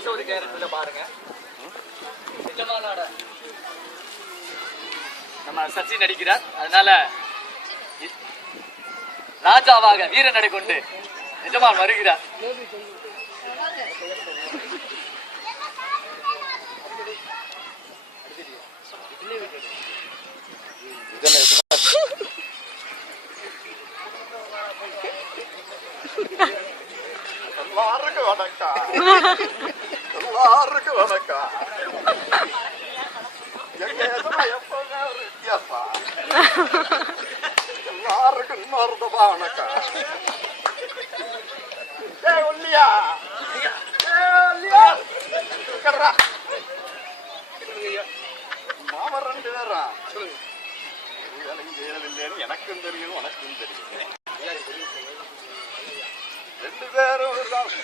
அந்த ஒரு கேரக்டர்ல பாருங்க. நம்ம சச்சின் நடிக்கிறார். அதனால ராஜாவாக வீர நடை கொண்டு எஜமான் வருகிறார். எல்லாருக்கும் வணக்கம். எல்லாருக்கும் வணக்கம். எங்க எதுனா எப்பவுமே ஒரு வித்தியாசம். எல்லாருக்கும் இன்னொருதமா வணக்கம். ஏய் ஒல்லியா, மாம 2 பேரா சொல்லுங்க. வேலைக்கு செய்யறதில்லைன்னு எனக்கும் தெரியும், உனக்கும் தெரியும். 2 பேரும்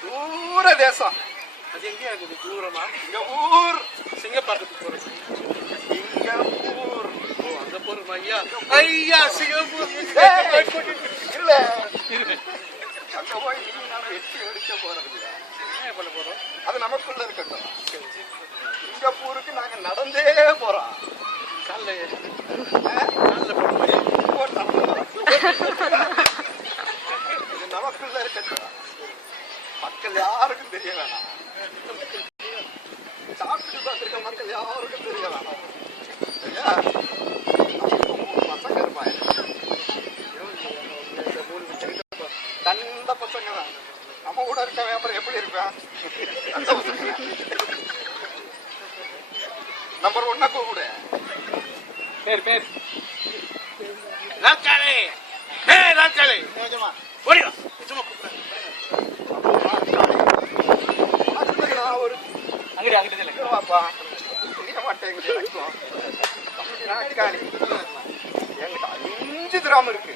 தூர தேசம். அது எங்க இருக்குது? தூரமா? இங்க ஊர் சிங்கப்பாக்கத்துக்கு போறது. சிங்கப்பூர். ஓ அந்த போறோம் ஐயா. ஐயா சிங்கப்பூர் இல்ல. அங்க போய் நீ நான் வெட்டி வெடிக்க போறது இல்ல. என்ன பண்ண போறோம்? அது நமக்குள்ள இருக்கட்டும். சிங்கப்பூருக்கு நாங்க நடந்தே போறோம். கால்ல இது நமக்குள்ள இருக்கட்டும். மக்கள் யாருக்கும் தெரிய வேணாம். சாப்பிட்டு பார்த்துருக்க மக்கள் யாருக்கும் தெரிய வேணாம். சரியா? 3 பசங்க இருப்பாங்க. தந்த பசங்க தான். நம்ம கூட இருக்க வியாபாரம் எப்படி இருப்பேன்? நம்பர் 1 கூப்பிடு. பேர் ராக்காலே. ராக்காலே ஓடிவா. சும்மா கூப்பிடு. அங்கிட்டு வாப்பா. தெரிய மாட்டேங்குது எனக்கும். நாக்காளி என்கிட்ட 5 கிராம் இருக்கு.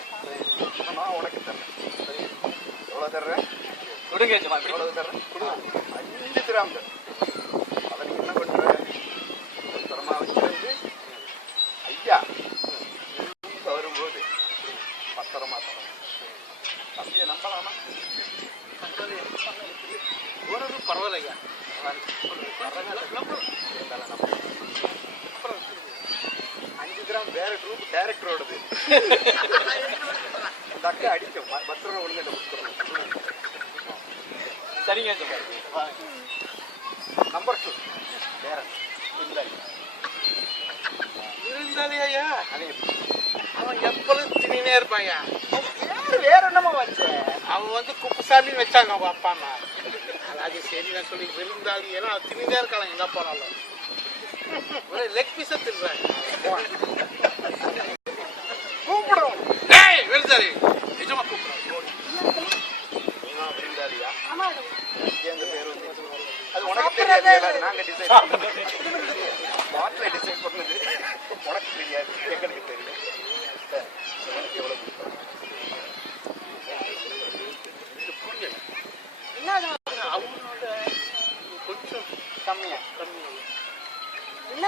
நான் உனக்கு தர்றேன். எவ்வளவு தர்றேன்? கொடுங்க. எவ்வளவு தர்றேன்? 5 கிராம் தர்றேன். அதை நீ என்ன பண்ற? பத்திரமா வச்சிருந்து ஐயா வரும்போது பத்திரமா தரேன். தம்பியை நம்பலாமா? ஒரு பரவாயில்லையா? 5 கிராம் வேற குரூப் டைரக்டரோடது. இந்த அக்கா அடிக்கும். பத்திரம் ஒழுங்கு கொடுத்துருவோம். சரிங்க. நம்பர் 2 வேற இருந்தாலியா? அவன் எப்பொழுதும் திணினே இருப்பாங்க. வேற என்னமா வச்ச? அவன் வந்து குப்புசாமின்னு வச்சாங்க அவங்க அப்பா அம்மா. அது சரி நான் சொல்லி விருந்தாளி ஏன்னா திணினே இருக்கலாம். எங்க போனாலும் ஒரு லெக் பீஸ தின்றாங்க. கூப்பிடும். ஏய் விருந்தாளி நிஜமா கூப்பிடும். விருந்தாளியா? எங்க பேர் வந்து அது உனக்கு தெரியாது. நாங்க டிசைட் பாட்டில டிசைன் பண்ணது உனக்கு தெரியாது, எங்களுக்கு தெரியும். எவ்வளவு அவங்களோட கொஞ்சம் கம்மியா என்ன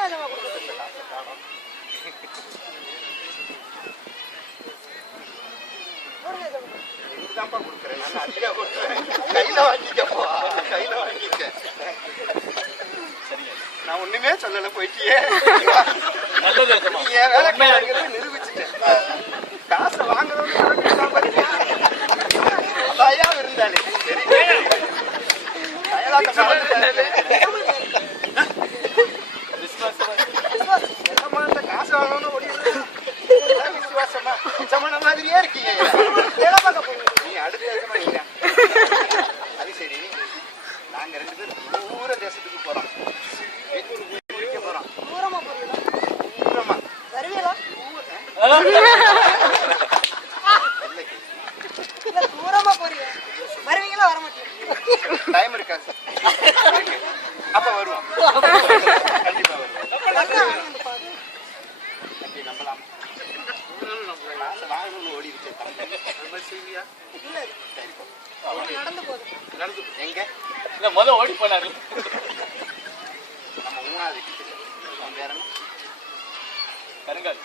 காணும். இதுதான்ப்பா கொடுக்குறேன். நான் அதிகா கொடுக்குறேன். கையில வாங்கிக்கப்பா, கையில வாங்கிக்க. நான் ஒண்ணுமே சொல்லல. போயிட்டியே. நீ என் வேலை நிரூபிச்சுட்டேன். காசை வாங்குறவங்க அதாயா இருந்தாலே காசு வாங்கணும்னு ஓடி விசுவாசமா சமண மாதிரியே இருக்கீங்க. நீ அடுத்த அது சரி. நாங்க 2 பேரும் தூர தேசத்துக்கு போறோம். போறோம். தூரமா தூரமா போறீங்க. வருவீங்களா? வர மாட்டீங்க. டைம் இருக்கா? அப்ப வருவோம். கண்டிப்பா வருவோம். நம்பலாம். வாங்கணும்னு ஓடி இருக்கு. நடந்து போகுது. நடந்து எங்க? இல்ல முதல்ல ஓடி போனாரு. நம்ம 3வது வேற கருங்கால்